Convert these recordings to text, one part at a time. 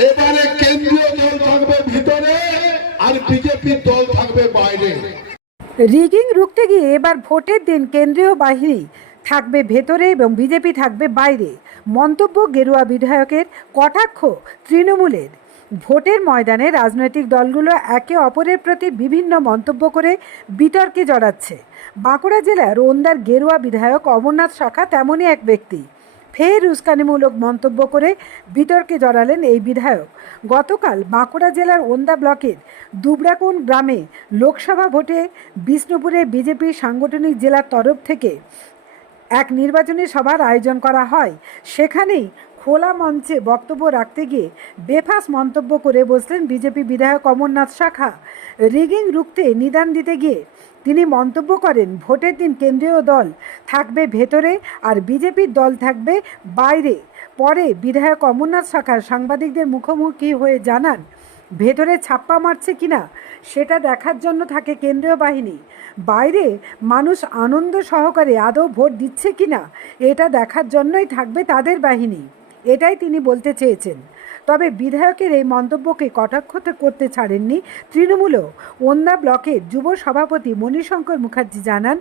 এবারে কেন্দ্রীয় দল থাকবে ভিতরে আর বিজেপির দল থাকবে বাইরে। রিগিং রুখতে গিয়ে এবার ভোটের দিন কেন্দ্রীয় বাহিনী থাকবে ভেতরে এবং বিজেপি থাকবে বাইরে। মন্তব্য গেরুয়া বিধায়কের, কটাক্ষ তৃণমূলের। ভোটের ময়দানে রাজনৈতিক দলগুলো একে অপরের প্রতি বিভিন্ন মন্তব্য করে বিতর্কে জড়াচ্ছে। বাঁকুড়া জেলার ওন্দার গেরুয়া বিধায়ক অমরনাথ শাখা তেমনই এক ব্যক্তি। ফের উস্কানিমূলক মন্তব্য করে বিতর্কে জড়ালেন এই বিধায়ক। গতকাল বাঁকুড়া জেলার ওন্দা ব্লকের দুবরাকুন গ্রামে লোকসভা ভোটে বিষ্ণুপুরে বিজেপির সাংগঠনিক জেলার তরফ থেকে এক নির্বাচনী সভার আয়োজন করা হয়। সেখানেই খোলা মঞ্চে বক্তব্য রাখতে গিয়ে বেফাস মন্তব্য করে বসলেন বিজেপি বিধায়ক অমরনাথ শাখা। রিগিং রুখতে নিদান দিতে গিয়ে তিনি মন্তব্য করেন, ভোটের দিন কেন্দ্রীয় দল থাকবে ভেতরে আর বিজেপির দল থাকবে বাইরে। পরে বিধায়ক অমরনাথ শাখার সাংবাদিকদের মুখোমুখি হয়ে জানান, ভেতরে ছাপ্পা মারছে কিনা সেটা দেখার জন্য থাকে কেন্দ্রীয় বাহিনী। বাইরে মানুষ আনন্দ সহকারে আদৌ ভোট দিচ্ছে কিনা এটা দেখার জন্যই থাকবে তাদের বাহিনী। এটাই তিনি বলতে চেয়েছেন। তবে বিধায়কের এই মন্তব্যকে কটাক্ষ করতে ছাড়েননি তৃণমূলও। ওন্দা ব্লকের যুব সভাপতি মণিশঙ্কর মুখার্জি জানান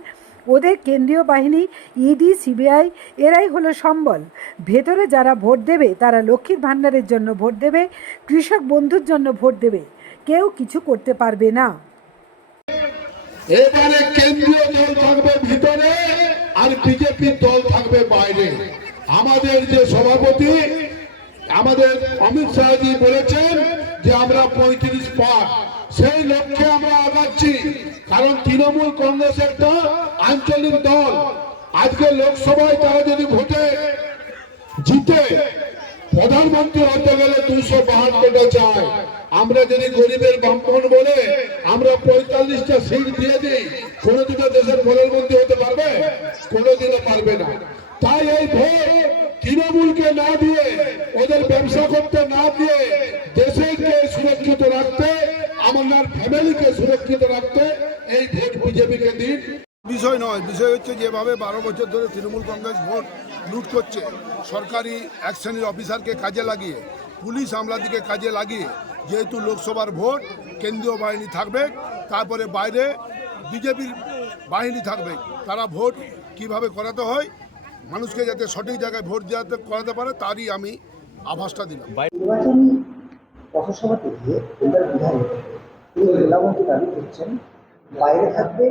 ওদের কেন্দ্রীয় বাহিনী, ইডি, সিবিআই, এরাই হলো সম্বল। ভেতরে যারা ভোট দেবে, তারা লক্ষ্মীর ভাণ্ডারের জন্য ভোট দেবে, কৃষক বন্ধুর জন্য ভোট দেবে। কেউ কিছু করতে পারবে না। এবারে কেন্দ্রীয় দল থাকবে ভিতরে আর দল থাকবে বাইরে। আমাদের যে সভাপতি, আমাদের অমিত শাহজি বলেছেন যে আমরা পঁয়ত্রিশ পার। সেই লক্ষ্যে আমরা আগাচ্ছি। কারণ তৃণমূল কংগ্রেস একটা আঞ্চলিক দল আজকে লোকসভায় তারা যদি ভোটে জিতে, প্রধানমন্ত্রী হতে গেলে দুশো বাহান্নটা চায়। আমরা যদি গরিবের ব্রাহ্মণ বলে আমরা পঁয়তাল্লিশটা সিট দিয়ে দিই কোনোদিনও দেশের প্রধানমন্ত্রী হতে পারবে? কোনোদিনও পারবে না। তাই এই ভোট তৃণমূলকে না দিয়ে, ওদের ব্যবসা করতে না দিয়ে, দেশকে সুরক্ষিত রাখতে, আমার ফ্যামিলিকে সুরক্ষিত রাখতে এই ভোট বিজেপিকে দিন। বিষয় নয়। বিষয় হচ্ছে যেভাবে বারো বছর ধরে তৃণমূল কংগ্রেস ভোট লুট করছে, সরকারি এক শ্রেণির অফিসারকে কাজে লাগিয়ে, পুলিশ আমলাদিকে কাজে লাগিয়ে, যেহেতু লোকসভার ভোট, কেন্দ্রীয় বাহিনী থাকবে, তারপরে বাইরে বিজেপির বাহিনী থাকবে, তারা ভোট কীভাবে করাতে হয়, মানুষকে যাতে সঠিক জায়গায় ভোট দেওয়াতে করাতে পারে, তারই আমি আভাসটা দিলাম। বাইরে থাকবে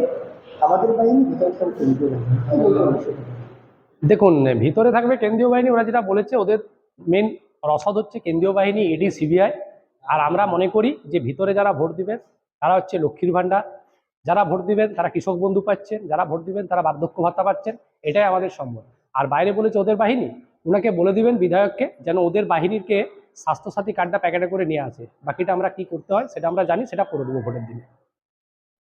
আমাদের বাহিনী ভিতরে থাকবে কেন্দ্রীয়? দেখুন, ভিতরে থাকবে কেন্দ্রীয় বাহিনী, ওরা যেটা বলেছে, ওদের মেন রসদ হচ্ছে কেন্দ্রীয় বাহিনী ইডি সিবিআই। আর আমরা মনে করি যে ভিতরে যারা ভোট দিবেন, তারা হচ্ছে লক্ষ্মীর ভাণ্ডার। যারা ভোট দিবেন, তারা কৃষক বন্ধু পাচ্ছেন, যারা ভোট দিবেন, তারা বার্ধক্য ভাতা পাচ্ছেন, এটাই আমাদের সম্ভব আর বাইরে বলেছে ওদের বাহিনী, ওনাকে বলে দিবেন বিধায়ককে, যেন ওদের বাহিনীকে স্বাস্থ্যসাথী কার্ডটা প্যাকেটে করে নিয়ে আসে। বাকিটা আমরা কি করতে হয়, সেটা আমরা জানি, সেটা করে দেবো ভোটের দিনে।